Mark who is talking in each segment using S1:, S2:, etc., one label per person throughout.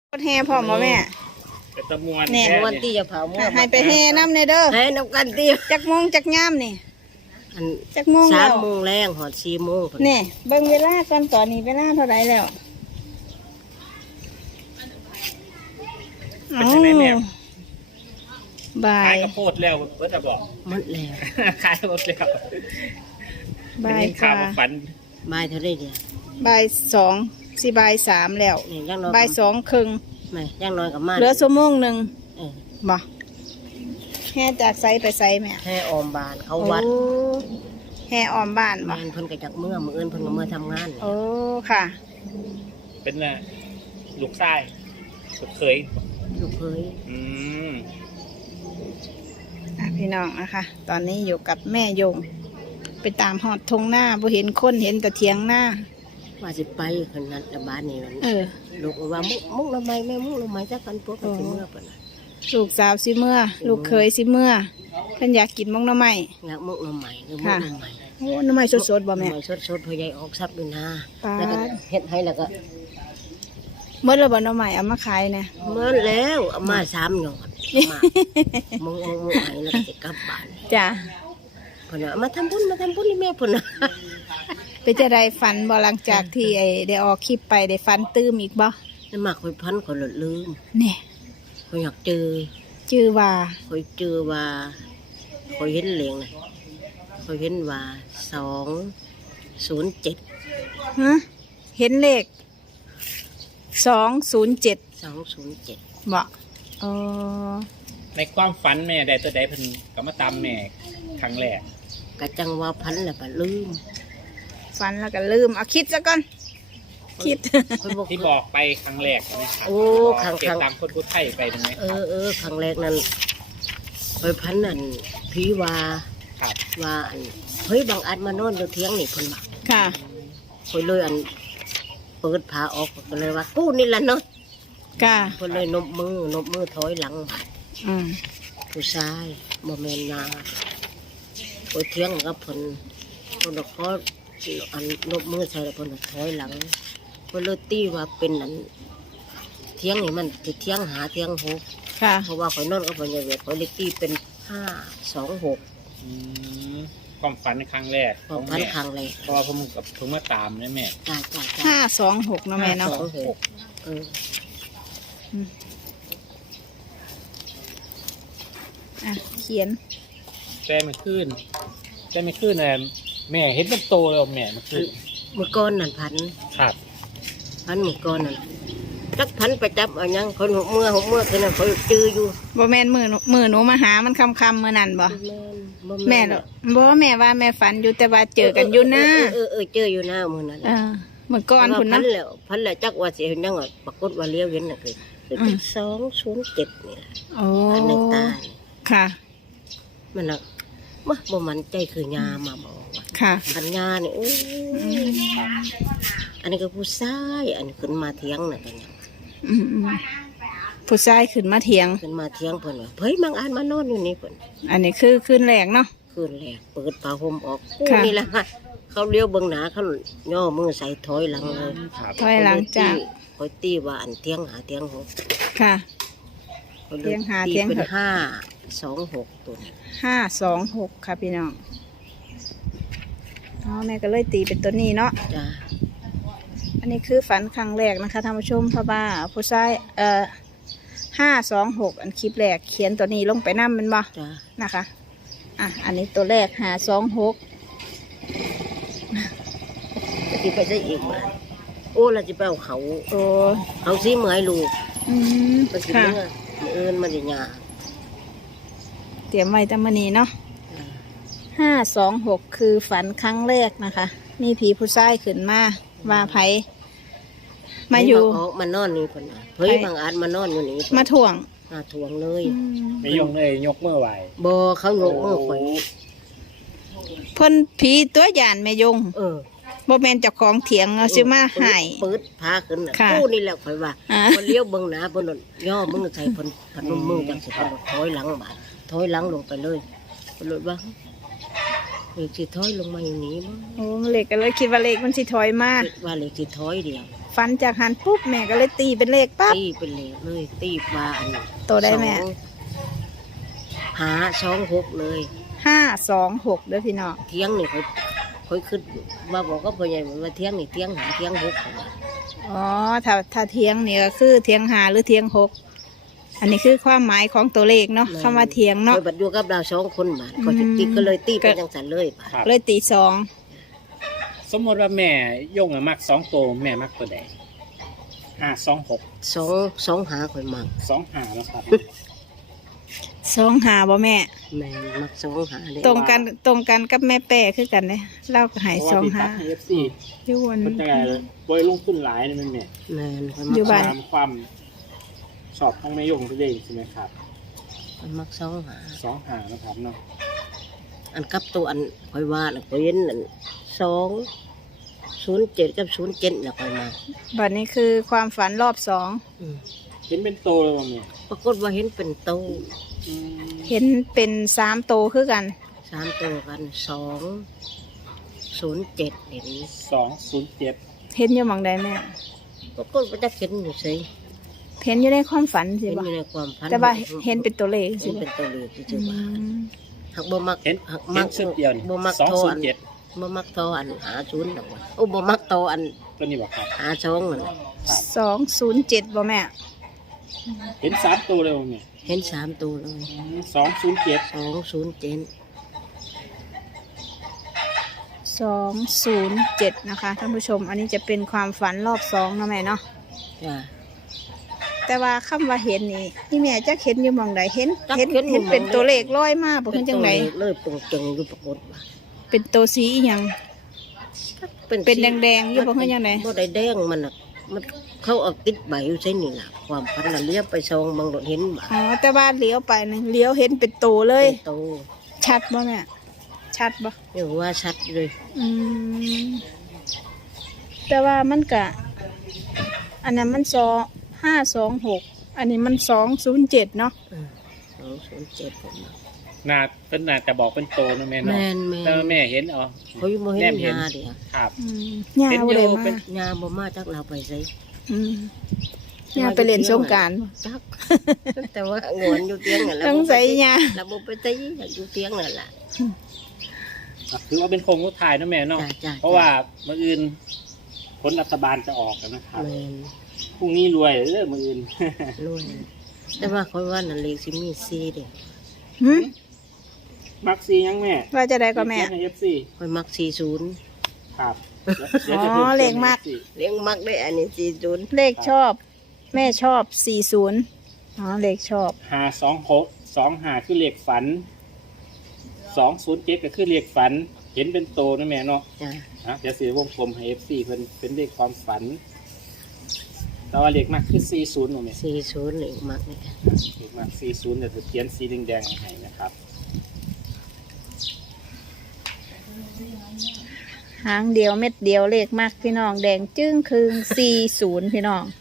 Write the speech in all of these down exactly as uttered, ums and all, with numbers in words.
S1: รถแห่พร้อมบ่แม่
S2: ไปตะมวน
S1: แน่
S2: แค่
S3: วันตี
S2: นี้
S3: จะเผาเมื่อ
S1: ให้ไปแห่น้ำในเด้อ
S3: ให้น้ำกันตี
S1: จักโมงจักย่ามนี่
S3: อัน
S1: จักโมง
S3: สา
S1: แล้
S3: ม
S1: ว
S3: โมงแรงหอดสี่โมงพุ่น
S1: นี่เบิ่งเวลาก่อนตอนนี้เวลาเท่าไหร่แล้ว
S2: เป็นยังไงแม่
S1: บ่า
S2: ขาย
S1: ย
S2: กระโพดแล้วเพื่อจะบอก
S3: หมดแล้ว
S2: ขายหมดแล้วเป็น
S1: บ่าย
S2: ยิน
S1: ก
S2: ข่าว
S1: ว่า
S2: ฝัน
S3: บายเท่าไรเดียว
S1: บ่ายสองสิบ่ายสามแล้ว
S3: นี่ย่างน้อย
S1: บ่ายสองครึ่ง
S3: ไม่ย่างน้อยกับมา
S1: เหลือชั่วโมงหนึ่ง
S3: เออ
S1: บ่แห่จากไซไปไซแม่
S3: แค่ออมบานเขาวัด
S1: โอ้แห่ออมบ้านบ่
S3: แม่นเพิ่นก็จากเมื่อมืออื่นเพิ่นก็เมื่อทำงาน
S1: โอ้ค่ะ
S2: เป็นน่ะลูกชายลูกเคย
S3: ลูกเคย
S2: อืม
S1: อ่ะพี่น้องนะคะ ตอนนี้อยู่กับแม่ยง ไปตามหอดทงหน้าบ่เห็นคนเห็นแต่เถียงหน้า
S3: ว่าสิไปคนนั้นแต่บ้านนี้มัน
S1: เออ
S3: ลูกว่ามุกมุกละไมแม่มุกละไมจักกันพวกกันสิเมื่อเพิ่นน่ะ
S1: ลูกสาวสิเมื่อ ลูกเคยสิเมื่อเพิ่นอยากกินมงหน้ำไม้
S3: อยากมุกละไมหรือมุก
S1: ค่ะ
S3: ละไม
S1: โอ้หน้ำไม้สดๆบ่แม่
S3: หน่อยสดๆพอใหญ่ออกซับดูนะ
S1: ปาด
S3: แล้วก็เฮ็ดให้แล้วก็
S1: เมื่อเราบ่หน้ำไม้เอามาขายนะ
S3: เมื่อแล้วเอามาสามหยอดเอามามุกมุกมุกให้แล้วก็สิกลับบ้าน
S1: จ้ะ
S3: เพิ่นน่ะมาทำบุญมาทำบุญนี่แม่เพิ่นน่ะ
S1: เป็นจะได้ฝันบ่หลังจากที่ไอ้ได้ออกคลิปไปได้ฝันตื้มอีกบ่
S3: แล้วมาคอยพันคอยหลดลืม
S1: นี่
S3: คอยอยากเจอ
S1: ชื่อว่า
S3: คอยเจอว่าคอยเห็นเหลียงน่ะคอยเห็นว่าสองศูนย์เจ็ด
S1: ฮะเห็นเลขสองศูนย์เจ็ด
S3: สองศูนย์เจ็ด
S1: บ่เออ
S2: ในความฝันแม่ได้ตัวใดเพิ่นก็มาตามแม่ครั้งแรก
S3: กะจังว่าพันแล้วก็ลืม
S1: ฝันแล้วก็ลืมเอาคิดซะก่อนคิด
S3: คอยบอก
S2: ที่บอกไปครั้งแรกนะครับ
S3: โอ้ครั้ง
S2: เก็บ
S3: ครั้ง
S2: ตามคนพูดไทยไปถูกไหม
S3: เออเออครั้งแรกนั้นคอยพันนั่นผีว่า
S2: ครับ
S3: ว่าอันเฮ้ยบางอันมานอนอยู่เทียงนี่เพิ่นว่า
S1: ค่ะ
S3: คอยเลยอันเปิดผ้าออกก็เลยว่ากูนี่ละเนาะ
S1: ค่ะ
S3: เพิ่นเลยนบมือนบมือถอยหลังมา
S1: อืม
S3: ผู้ชายบ่แม่นยาโอยเทียงกับเพิ่นเพิ่นก็ขออันนบมือใส่แล้วเพิ่นก็ถอยหลังเพิ่นเลยตีว่าเป็นอันเทียงนี่มันสิเทียงหาเทียงหก
S1: ค่ะ
S3: เพราะว่าข่อยนอนกับเพิ่นอย่าเวทข่อยเลยตีเป็นห้าสองหก
S2: อืมความฝันในครั้งแรก
S3: พอพันครั้งเลย
S2: เพราะว่าผมกับเพิ่งมาตามนะแม่
S3: จ้าจ้าจ้า
S1: ห้าสองหกเนาะแม่เนาะ
S3: สองหกเออ
S1: อืมอ่ะเขียน
S2: แต่ไม่ขึ้นแต่ไม่ขึ้นเลยแม่เห็นเป็นโตแล้วแม่มันขึ้น
S3: เมื่อก่อนนั่นพัน
S2: ครับ
S3: พันเมื่อก่อนนั่นจักพันไปจับเอันยังคนหกเมื่อหกเมื่อคือนั่นข่อยจื้ออยู่
S1: บ่แม่นมือหนูมือหนูมาหามันคำคำๆมือนั่นบ่
S3: บ่
S1: แม่เหรอบ่แม่ว่าแม่ฝันอยู่แต่ว่าเจอกันอยู่หน้า
S3: เออเออเจออยู่หน้ามื้อนั้น
S1: เออเมื่อก่อนคุณ
S3: พั
S1: เนาะ
S3: นแล้วพันแล้วจักว่าสิเห็นยังไงปรากฏว่าเลี้ยวเห็นน่ะคือคือ
S1: อืม
S3: สองศูนย์เจ็ดนี่ล่ะ
S1: โอ้
S3: อันในตานี่
S1: ค่ะ
S3: มันน่ะบ่บ่มันใจคือยามาบอกว่า
S1: ค่ะ
S3: อันยานี่โอ้ย
S1: อืม
S3: อันนี้ก็ผู้ชายอันนี้ขึ้นมาเถียงน่ะเป็นหยัง
S1: อืมอืมผู้ชายขึ้นมาเถียง
S3: ขึ้นมาเถียงเพิ่นว่าเฮ้ยบางอันมานอนอยู่นี่เพิ่น
S1: อันนี้คือขึ้นแรกเนาะ
S3: คืนแรกเปิดผ้าห่มออกกู
S1: ค่ะ
S3: นี่ล่ะเขาเลี้ยวเบิ่งหน้าเขาย่อมือใส่ถอยหลังเลย
S2: ครับ
S1: ถอยหลังจาก
S3: คอยตีว่าอันเถียงหาเถียงหก
S1: ค่ะ
S3: ข้อล
S1: เถียงหา
S3: ตี
S1: เถียง
S3: เป็น
S1: หก
S3: ห้าสองหกตัวนี้
S1: ห้าสองหกค่ะพี่น้องอ๋อแม่ก็เลยตีเป็นตัวนี้เนาะ
S3: จ้า
S1: อันนี้คือฝันครั้งแรกนะคะท่านผู้ชมเพราะว่าผู้ชายเอ่อห้าสองหกอันคลิปแรกเขียนตัวนี้ลงไปน้ำมันบ่
S3: จ้า
S1: นะคะอ่ะอันนี้ตัวแรกหาสองหก
S3: จะกินไปได้อีกบ่โอ้เราจะไปเอาเขา
S1: ตัว
S3: เอาซีเหมยลูก
S1: อืม
S3: ไปกิน
S1: ค่ะ
S3: เนื้อมื้ออื่นมันจะยาก
S1: เตรียมไว้ตั้งมานีเนาะห้าสองหกคือฝันครั้งแรกนะคะ นี่ผีผู้ชายขึ้นมาว่าไผมาอยู่
S3: เฮ้บงกมานอนนี่เพิ่นน่ะเฮ้ย
S1: ไป
S3: บางอันมานอนอยู่นี่เพิ่น
S1: มาถ่วง
S3: มาทวงเลย
S1: อืม
S2: ไม่ยงเลยยกเมื่อไหว
S3: บ่เขายกมือข่อย
S1: เพิ่นผีตัวยานแม่ยง
S3: เออ
S1: บ่แม่นเจ้าของเถียงเอาสิมาใหาย
S3: เปิดพาขึ้นน่ะ
S1: ค่ะ
S3: กูนี่แหละข่อยว่า
S1: อ่า
S3: พอเลี้ยวเบิ่งหน้าเพิ่นน่ะย่อมือใส่เพิ่นพนมมือจังสิเพิ่นถอยหลังบาดถอยหลังลงไปเลยเพิ่นเลยว่าเลขสิถอยลงมาอยู่นี้มั้ง
S1: โอ้เลขก็เลยคิดว่าเลขมันสิถอยมา
S3: คิดว่าเลขสิถอยเดียว
S1: ฝันจากหันปุ๊บแม่ก็เลยตีเป็นเลขปั๊บ
S3: ตีเป็นเลขเลยตีว่าอัน
S1: ตัวได้แม่
S3: สองหาสองหกเลย
S1: ห้าสองหกเด้อพี่น้อง
S3: เที่ยงนี่เขาเขาขึ้นว่าบอกก็พ่อใหญ่ว่าเที่ยงนี่เที่ยงหาเที่ยงหกเขาว่า
S1: อ๋อถ้าถ้าเทียงนี่ก็คือเทียงหาหรือเทียงหกอันนี้คือความหมายของตัวเลขเนาะคำว่าเทียงเนาะ
S3: คอยบัดอยู่กับเราสองคนมาเขาจะตีก็เลยตีเป็นจังสันเลยบาด
S2: ครับ
S1: เลยตีสอง
S2: สมมติว่าแม่ย่งอะมักสองตัวแม่มักตัวใดห้าสองหก
S3: สองสองหาคอยมัก
S2: สองห้าแล้วครับ
S1: สองหาบ่แม่
S3: แม่มักสองหาเลย
S1: ตรงกันตรงกันกับแม่แปรคือกันเลยเล่าก็หายสองหา
S2: เอฟซี
S1: อยู่วน
S2: มันจะไงเลยบอยลงทุนหลายนี่แม่แม่
S3: แม่คอย
S1: อ
S3: มั
S1: ยู่
S3: ก
S1: บ้าน
S2: ตามความชอบของแม่ย่งตัวเองใช่ไหมครับ
S3: คอยมักสองหา
S2: สองห้านะครับเนาะ
S3: อันกับตัวอันคอยว่าน่ะคอยเห็นอันสองศูนย์เจ็ดกับศูนย์เจ็ดน่ะคอยมา
S1: บัดนี้คือความฝันรอบสอง
S3: อืม
S2: เห็นเป็นโตเลยว่าแม่
S3: ปรากฏว่าเห็นเป็นโต
S2: อืม
S1: เห็นเป็นสามโตคือกัน
S3: สามตัวกันสองศูนย์เจ็ดเห็น
S2: สองศูนย์เจ็ด
S1: เห็นอยู่หมองใดแม่
S3: ปรากฏว่าจะเห็นอยู่สิ
S1: เห็นอยู่ในความฝันสิ
S3: เห็น
S1: บ่
S3: อยู่ในความพัน
S1: แต่ว่าเห็นเป็นตัวเลข
S3: เห็
S1: สิ
S3: น
S1: บ่
S3: เป็นตัวเลขที่
S1: อื
S3: จะว่าม หักบ่มัก
S2: เห็น
S3: หัก
S2: เห็
S3: มั
S2: น
S3: ก
S2: ชุดเดียวนี่
S3: บ่มัก
S2: สอง
S3: โท
S2: ศู
S3: อั
S2: น
S3: น
S2: ย์เจ็ด
S3: บ่มักโทอันหาศูนย์ดอกว่าโอ้บ่มักโทอัน
S2: ตัวนี้บอกครับ
S3: หาสองนั่นแหละ
S2: ครับ
S1: สองศูนย์เจ็ดบ่แม่
S2: เห็นสามตัวเลยว่าแม่
S3: เห็นสามตัวเลย
S2: สองศูนย์เจ็ด
S3: สองศูนย์เจ็ด
S1: สองศูนย์เจ็ดนะคะท่านผู้ชม อันนี้จะเป็นความฝันรอบสองเนาะแม่เนาะ
S3: จ้ะ
S1: แต่ว่าคำว่าเห็นนี่นี่แม่จะเห็นอยู่หมองใดเห็นเห็นเห็นเป็นตัวเลขลอยมาบ่
S3: เป็
S1: เห็
S3: น
S1: นจั
S3: จั
S1: ง
S3: ง
S1: ได
S3: เลยปงจังอยู่ปรากฏว่า
S1: เป็นตัวสีอหยัง เป็นแดงๆอยู่บ่เห็นจังได
S3: บ่ได้แดงมันน่ะมันเขาเอาติดใบอยู่ใช่นี่ล่ะความพันน่ะเลี้ยบไปซองบางดอกเห็นบ่
S1: อ๋อแต่ว่าเลี้ยวไปนี่เลี้ยวเห็นเป็นตัวเลย
S3: เป็นโต
S1: ชัดบ่แม่ชัดบ่
S3: เรียกว่าชัดเลย
S1: อืมแต่ว่ามันกะ อันนั้นมันสองห้าสองหกอันนี้มันสองศูนย์เจ็ดเนาะ
S3: สองศูนย์เจ็ดผมน่ะ
S2: น่าเป็นน่าจะบอกเป็นโตนะแม่
S3: แม
S2: เนาะ
S3: นแม
S2: แต่ว่าน แม่เห็นอ๋อ
S3: เขาอยู่บ่เห็น
S2: แนมเห็น
S3: ยาเดียว
S2: ครับ
S1: อืมย่า
S2: เห็น
S1: บ่
S2: อยู่
S1: ได้มา
S2: เป็น
S3: ยาบ่มาจากเราไปใส่
S1: อืมย่าไปเล่นสงกราร
S3: จัก แต่ว่างวนอยู่เตียงนั่นแหละ
S1: ต้องใส่ย่า
S3: ระบบไปตีอยู่เตียงนั่นแหละ
S2: อ่ะถือว่าเป็นโครงสุดท้ายนะแม่เนาะ
S3: จ้าจ้า
S2: เพราะว่าเมื่ออื่นผลรัฐบาลจะออกแล้วนะครับ
S3: แมน
S2: พรุ่งนี้รวยเด้อมื่ออื่น
S3: รวยแต่ว่าเขาว่านั่นเลขสิมีซีเด้
S1: หืม
S2: มักซียังแม่
S1: ว่าจะได้ก็แม่
S2: เอฟซี
S3: คอยมักสี่ศูนย์
S2: ครับ
S1: อ๋อเลขมัก
S3: เลี้ยงมักได้อันนี้สี่ศูนย์
S1: เลขชอบ แม่ชอบสี่ศูนย์อ๋อเลขชอบ
S2: หาสองหกสองหาคือเลขฝันสองศูนย์เจ็ดก็คือเลขฝัน เห็นเป็นโตนะแม่เนาะ
S3: จ้า
S2: อ่ะเดี๋ยวสีวงกลมให้เอฟซีเพิ่นเป็นเลขความฝัน แต่ว่าเลขมากคือสี่ศูนย์แม่
S3: สี่ศูนย์เลขมักเนี่ย
S2: เลขมากสี่ศูนย์เดี๋ยวจะเขียนสีแดงๆให้นะครับ
S1: หางเดียวเม็ดเดียวเลขมากพี่น้องแดงจึ้งคืงสี่ศูนย์พี่น้อง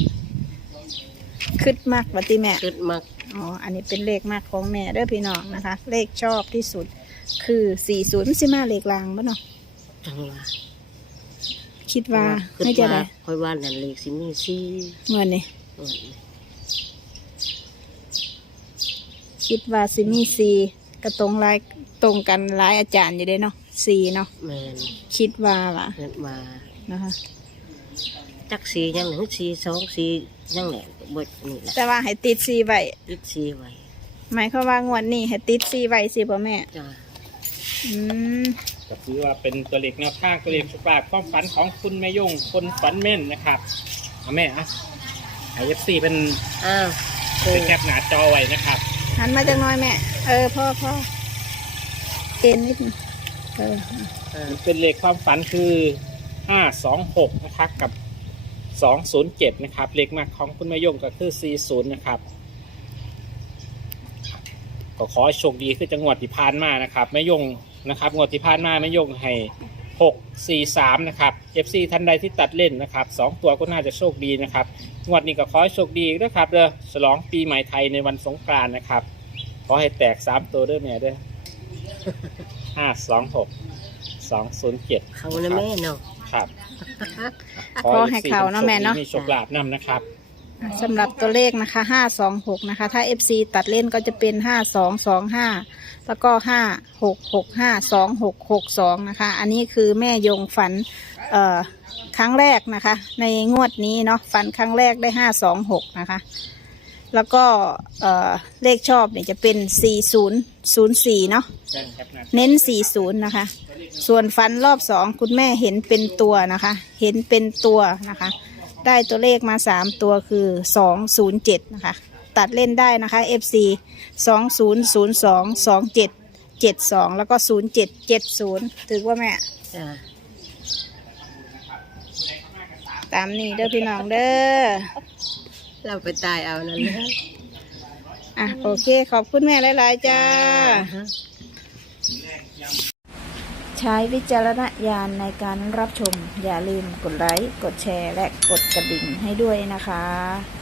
S1: คึดมากวัติแม่
S3: คิดมัก
S1: อ๋อ อันนี้เป็นเลขมากของแม่เด้อพี่น้องนะคะ เลขชอบที่สุด คือสี่ศูนย์สิมาเลขลางบ่เนาะ
S3: จังว่า
S1: คิดว่า
S3: คิด
S1: ไม่จะ
S3: ว่า
S1: ได้
S3: คอยว่านั่นเลขสิมีสี่
S1: เงินนี่
S3: เออ
S1: คิดว่าสิมีสี่กระตรงหลายตรงกันหลายอาจารย์อยู่เด้เนาะสี่เนาะ
S3: แมน
S1: คิดว่าว่ะ
S3: เกิดมา
S1: นะคะ
S3: จักสียังหนึ่งสีสองสียังแหละบดนี่แหละ
S1: แต่ว่าให้ติดสี่ไว้
S3: ติดสีไว้
S1: หมายความว่างวดนี้ให้ติดสี่ไว้สิพ่อแม่
S3: จ้า
S1: อืม
S2: ก็คือว่าเป็นตัวเลขแนวข้างตัวเลขสุภาพความฝันของคุณแม่ยงคนฝันแม่นนะครับเอาแม่อะไอเอฟซีเป็น
S3: อ้าว
S2: เป็นแคปหน้าจอไว้นะครับ
S1: หันมาจากหน้อยแม่ เออพ่อพ่อเอ็นนิดนึงเออ
S3: เออ
S2: เป็นเลขความฝันคือห้าสองหกนะครับกับสองศูนย์เจ็ดนะครับเลขมากของคุณแม่ยงก็คือสี่ศูนย์นะครับก็ขอให้โชคดีคือจังหวัดที่ผ่านมานะครับแม่ยงนะครับงวดที่ผ่านมาแม่ยงให้หกสี่สามนะครับเอฟซีท่านใดที่ตัดเล่นนะครับสองตัวก็น่าจะโชคดีนะครับงวดนี้ก็ขอให้โชคดีด้วยครับเด้อฉลองปีใหม่ไทยในวันสงกรานต์นะครับขอให้แตกสามตัวด้วยแม่เด้อห้าสองหกสองศูนย์เจ็ด
S3: เขานะแม่เนาะ
S2: ครับ
S1: ขอให้เขาเนาะแม่เนาะ
S2: มีโชคลาภนำนะครับ
S1: สำหรับตัวเลขนะคะห้าสองหกนะคะถ้า เอฟ ซี ตัดเล่นก็จะเป็นห้าสองสองห้าแล้วก็ห้าหกหกห้าสองหกหกสองนะคะอันนี้คือแม่ยงฝันเอ่อครั้งแรกนะคะในงวดนี้เนาะฝันครั้งแรกได้ห้าสองหกนะคะแล้วก็เอ่อเลขชอบเนี่ยจะเป็นสี่ศูนย์ศูนย์สี่เนาะเน้นสี่ศูนย์นะคะส่วนฝันรอบสองคุณแม่เห็นเป็นตัวนะคะเห็นเป็นตัวนะคะได้ตัวเลขมาสามตัวคือสองศูนย์เจ็ดนะคะตัดเล่นได้นะคะ เอฟ ซี สองศูนย์ศูนย์สองสองเจ็ดเจ็ดสองแล้วก็ศูนย์เจ็ดเจ็ดศูนย์ถือว่าแม่
S3: จ้ะ
S1: ตามนี้เด้อพี่น้องเด้อ
S3: เราไปตายเอานั่นแหละ
S1: อ่ะโอเคขอบคุณแม่หลายๆจ้า ใช้วิจารณญาณในการรับชมอย่าลืมกดไลค์กดแชร์และกดกระดิ่งให้ด้วยนะคะ